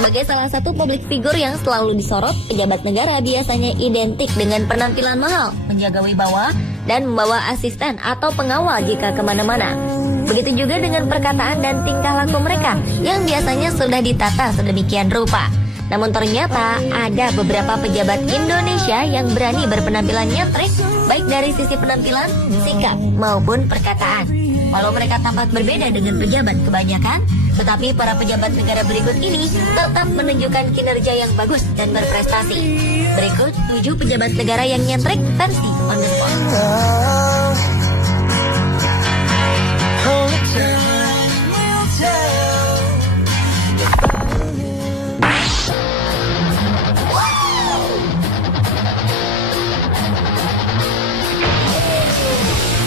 Sebagai salah satu publik figur yang selalu disorot, pejabat negara biasanya identik dengan penampilan mahal, menjaga wibawa, dan membawa asisten atau pengawal jika kemana-mana. Begitu juga dengan perkataan dan tingkah laku mereka yang biasanya sudah ditata sedemikian rupa. Namun ternyata ada beberapa pejabat Indonesia yang berani berpenampilan nyentrik, baik dari sisi penampilan, sikap, maupun perkataan. Walau mereka tampak berbeda dengan pejabat kebanyakan, tetapi para pejabat negara berikut ini tetap menunjukkan kinerja yang bagus dan berprestasi. Berikut 7 pejabat negara yang nyentrik versi On The Spot.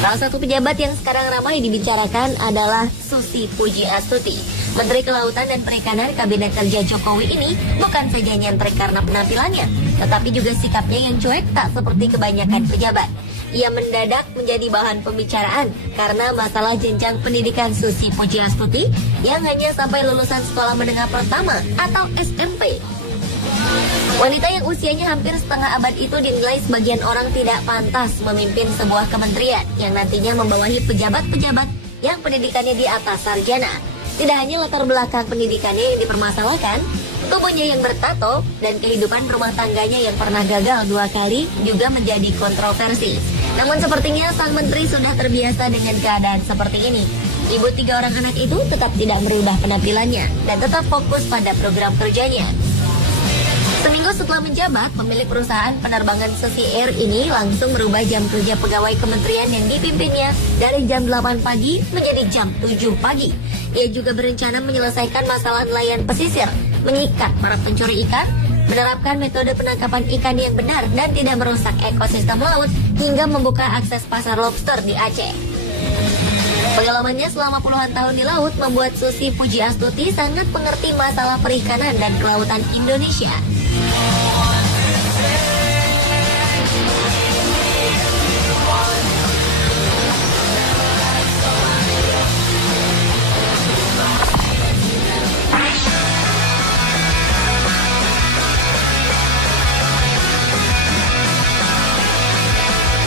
Salah satu pejabat yang sekarang ramai dibicarakan adalah Susi Pujiastuti. Menteri Kelautan dan Perikanan Kabinet Kerja Jokowi ini bukan saja nyentrik karena penampilannya, tetapi juga sikapnya yang cuek tak seperti kebanyakan pejabat. Ia mendadak menjadi bahan pembicaraan karena masalah jenjang pendidikan Susi Pujiastuti yang hanya sampai lulusan sekolah menengah pertama atau SMP. Wanita yang usianya hampir setengah abad itu dinilai sebagian orang tidak pantas memimpin sebuah kementerian yang nantinya membawahi pejabat-pejabat yang pendidikannya di atas sarjana. Tidak hanya latar belakang pendidikannya yang dipermasalahkan, tubuhnya yang bertato dan kehidupan rumah tangganya yang pernah gagal 2 kali juga menjadi kontroversi. Namun sepertinya sang menteri sudah terbiasa dengan keadaan seperti ini. Ibu 3 orang anak itu tetap tidak merubah penampilannya dan tetap fokus pada program kerjanya. Seminggu setelah menjabat, pemilik perusahaan penerbangan Susi Air ini langsung merubah jam kerja pegawai kementerian yang dipimpinnya dari jam 8 pagi menjadi jam 7 pagi. Ia juga berencana menyelesaikan masalah nelayan pesisir, menyikat para pencuri ikan, menerapkan metode penangkapan ikan yang benar dan tidak merusak ekosistem laut, hingga membuka akses pasar lobster di Aceh. Pengalamannya selama puluhan tahun di laut membuat Susi Pujiastuti sangat mengerti masalah perikanan dan kelautan Indonesia.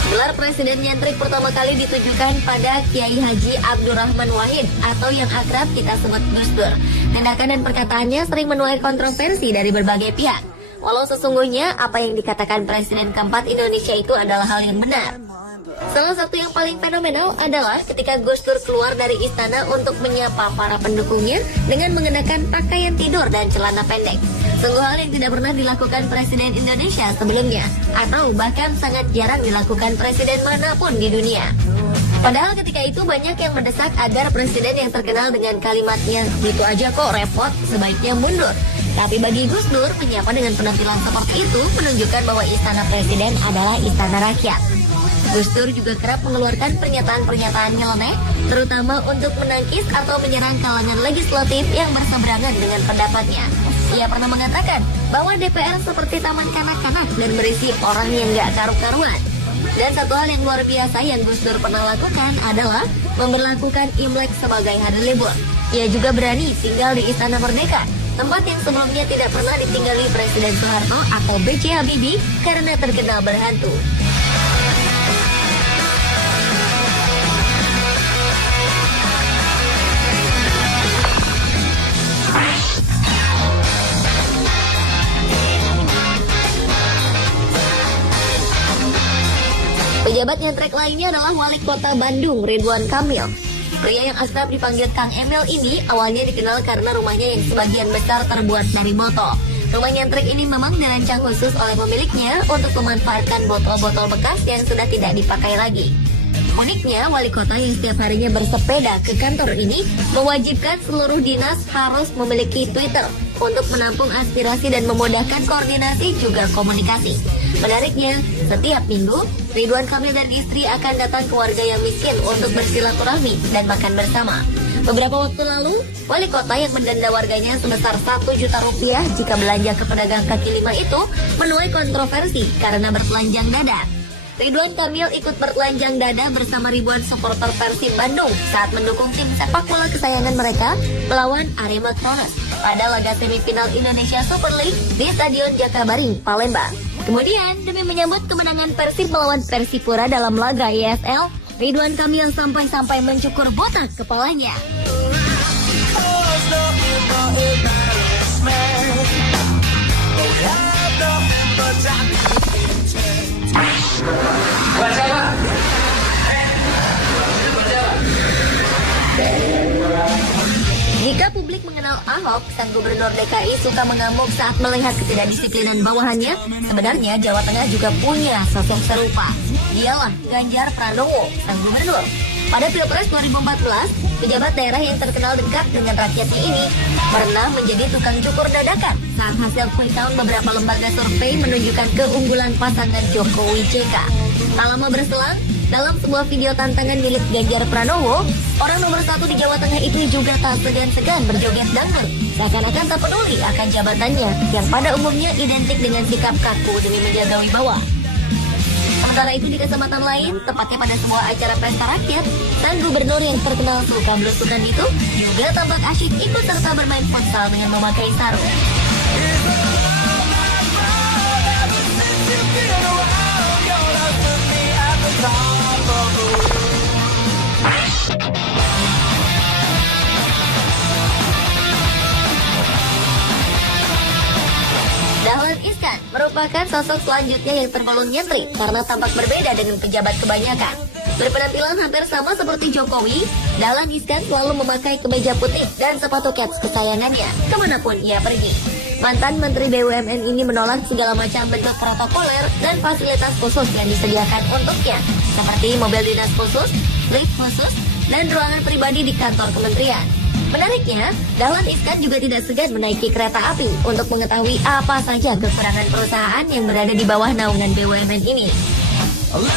Gelar Presiden Nyentrik pertama kali ditujukan pada Kiai Haji Abdurrahman Wahid atau yang akrab kita sebut Gus Dur. Tindakan dan perkataannya sering menuai kontroversi dari berbagai pihak. Walau sesungguhnya apa yang dikatakan Presiden keempat Indonesia itu adalah hal yang benar. Salah satu yang paling fenomenal adalah ketika Gus Dur keluar dari istana untuk menyapa para pendukungnya dengan mengenakan pakaian tidur dan celana pendek. Sungguh hal yang tidak pernah dilakukan Presiden Indonesia sebelumnya, atau bahkan sangat jarang dilakukan presiden manapun di dunia. Padahal ketika itu banyak yang mendesak agar presiden yang terkenal dengan kalimatnya "gitu aja kok repot, sebaiknya mundur". Tapi bagi Gus Dur, menyapa dengan penampilan seperti itu menunjukkan bahwa istana presiden adalah istana rakyat. Gus Dur juga kerap mengeluarkan pernyataan-pernyataan nyeleneh, terutama untuk menangkis atau menyerang kalangan legislatif yang berseberangan dengan pendapatnya. Ia pernah mengatakan bahwa DPR seperti taman kanak-kanak dan berisi orang yang gak karu-karuan. Dan satu hal yang luar biasa yang Gus Dur pernah lakukan adalah memberlakukan Imlek sebagai hari libur. Ia juga berani tinggal di Istana Merdeka, tempat yang sebelumnya tidak pernah ditinggali Presiden Soeharto atau B.J. Habibie karena terkenal berhantu. Pejabat nyentrik lainnya adalah Wali Kota Bandung, Ridwan Kamil. Pria yang akrab dipanggil Kang Emil ini awalnya dikenal karena rumahnya yang sebagian besar terbuat dari botol. Rumah nyentrik ini memang dirancang khusus oleh pemiliknya untuk memanfaatkan botol-botol bekas yang sudah tidak dipakai lagi. Uniknya, wali kota yang setiap harinya bersepeda ke kantor ini mewajibkan seluruh dinas harus memiliki Twitter untuk menampung aspirasi dan memudahkan koordinasi juga komunikasi. Menariknya, setiap minggu, Ridwan Kamil dan istri akan datang ke warga yang miskin untuk bersilaturahmi dan makan bersama. Beberapa waktu lalu, wali kota yang mendenda warganya sebesar 1 juta rupiah jika belanja ke pedagang kaki lima itu menuai kontroversi karena bertelanjang dada. Ridwan Kamil ikut bertelanjang dada bersama ribuan supporter Persib Bandung saat mendukung tim sepak bola kesayangan mereka melawan Arema Kronos pada laga semifinal Indonesia Super League di Stadion Jakabaring, Palembang. Kemudian, demi menyambut kemenangan Persib melawan Persipura dalam laga ISL, Ridwan Kamil sampai-sampai mencukur botak kepalanya. Jika publik mengenal Ahok, sang gubernur DKI suka mengamuk saat melihat ketidakdisiplinan bawahannya, sebenarnya Jawa Tengah juga punya sosok serupa. Dialah Ganjar Pranowo, sang gubernur. Pada Pilpres 2014, pejabat daerah yang terkenal dekat dengan rakyatnya ini pernah menjadi tukang cukur dadakan saat hasil quick count beberapa lembaga survei menunjukkan keunggulan pasangan Jokowi JK. Tak lama berselang, dalam sebuah video tantangan milik Ganjar Pranowo, orang nomor 1 di Jawa Tengah itu juga tak segan-segan berjoget dangdut, seakan-akan tak peduli akan jabatannya yang pada umumnya identik dengan sikap kaku demi menjaga wibawa. Sementara itu di kesempatan lain, tepatnya pada sebuah acara pesta rakyat, sang gubernur yang terkenal suka belusukan itu juga tampak asyik ikut serta bermain futsal dengan memakai sarung. Dahlan Iskan merupakan sosok selanjutnya yang tergolong nyentrik karena tampak berbeda dengan pejabat kebanyakan. Berpenampilan hampir sama seperti Jokowi, Dahlan Iskan selalu memakai kemeja putih dan sepatu kets kesayangannya kemanapun ia pergi. Mantan Menteri BUMN ini menolak segala macam bentuk protokoler dan fasilitas khusus yang disediakan untuknya, seperti mobil dinas khusus, lift khusus, dan ruangan pribadi di kantor kementerian. Menariknya, Dahlan Iskan juga tidak segan menaiki kereta api untuk mengetahui apa saja kekurangan perusahaan yang berada di bawah naungan BUMN ini.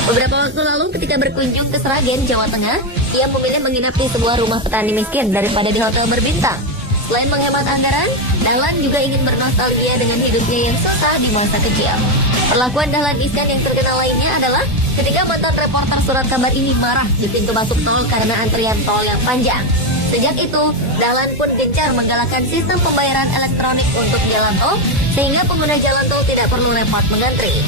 Beberapa waktu lalu ketika berkunjung ke Sragen, Jawa Tengah, ia memilih menginap di sebuah rumah petani miskin daripada di hotel berbintang. Selain menghemat anggaran, Dahlan juga ingin bernostalgia dengan hidupnya yang susah di masa kecil. Perlakuan Dahlan Iskan yang terkenal lainnya adalah ketika mantan reporter surat kabar ini marah di pintu masuk tol karena antrian tol yang panjang. Sejak itu, Dahlan pun gencar menggalakkan sistem pembayaran elektronik untuk jalan tol, sehingga pengguna jalan tol tidak perlu repot mengantri.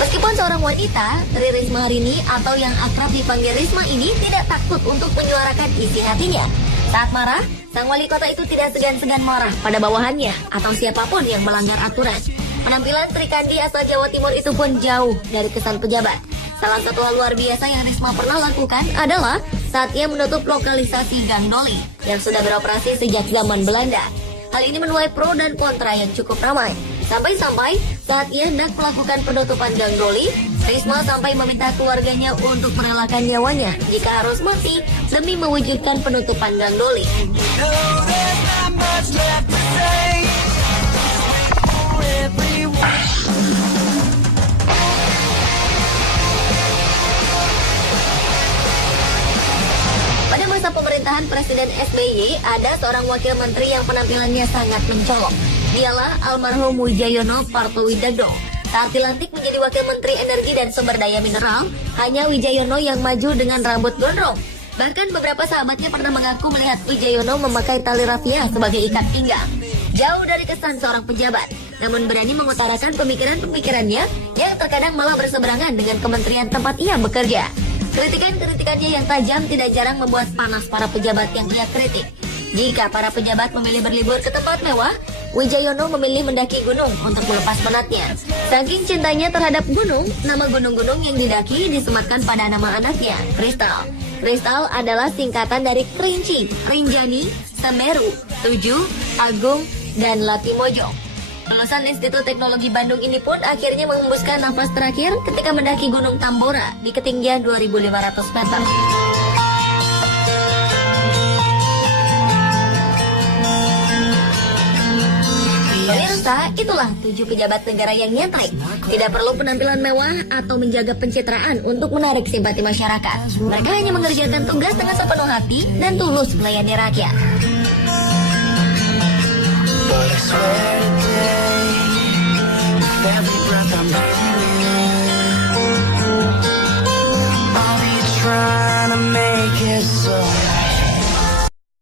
Meskipun seorang wanita, Tri Risma hari ini atau yang akrab dipanggil Risma ini tidak takut untuk menyuarakan isi hatinya. Saat marah, sang wali kota itu tidak segan-segan marah pada bawahannya atau siapapun yang melanggar aturan. Penampilan Tri Kandi asal Jawa Timur itu pun jauh dari kesan pejabat. Salah satu hal luar biasa yang Risma pernah lakukan adalah saat ia menutup lokalisasi Gang Doli yang sudah beroperasi sejak zaman Belanda. Hal ini menuai pro dan kontra yang cukup ramai. Sampai-sampai saat ia hendak melakukan penutupan Gang Doli, Risma sampai meminta keluarganya untuk merelakan nyawanya jika harus mati demi mewujudkan penutupan Gang Doli. Pada masa pemerintahan Presiden SBY, ada seorang wakil menteri yang penampilannya sangat mencolok. Dialah almarhum Wijayono Partowidodo. Saat dilantik menjadi Wakil Menteri Energi dan Sumber Daya Mineral, hanya Wijayono yang maju dengan rambut gondrong. Bahkan beberapa sahabatnya pernah mengaku melihat Wijayono memakai tali rafia sebagai ikat pinggang. Jauh dari kesan seorang pejabat, namun berani mengutarakan pemikiran-pemikirannya yang terkadang malah berseberangan dengan kementerian tempat ia bekerja. Kritikan-kritikannya yang tajam tidak jarang membuat panas para pejabat yang ia kritik. Jika para pejabat memilih berlibur ke tempat mewah, Wijayono memilih mendaki gunung untuk melepas penatnya. Saking cintanya terhadap gunung, nama gunung-gunung yang didaki disematkan pada nama anaknya, Kristal. Kristal adalah singkatan dari Kerinci, Rinjani, Semeru, Tujuh, Agung, dan Latimojong. Lulusan Institut Teknologi Bandung ini pun akhirnya mengembuskan nafas terakhir ketika mendaki Gunung Tambora di ketinggian 2.500 meter. Pemirsa, itulah 7 pejabat negara yang nyentrik. Tidak perlu penampilan mewah atau menjaga pencitraan untuk menarik simpati masyarakat. Mereka hanya mengerjakan tugas dengan sepenuh hati dan tulus melayani rakyat.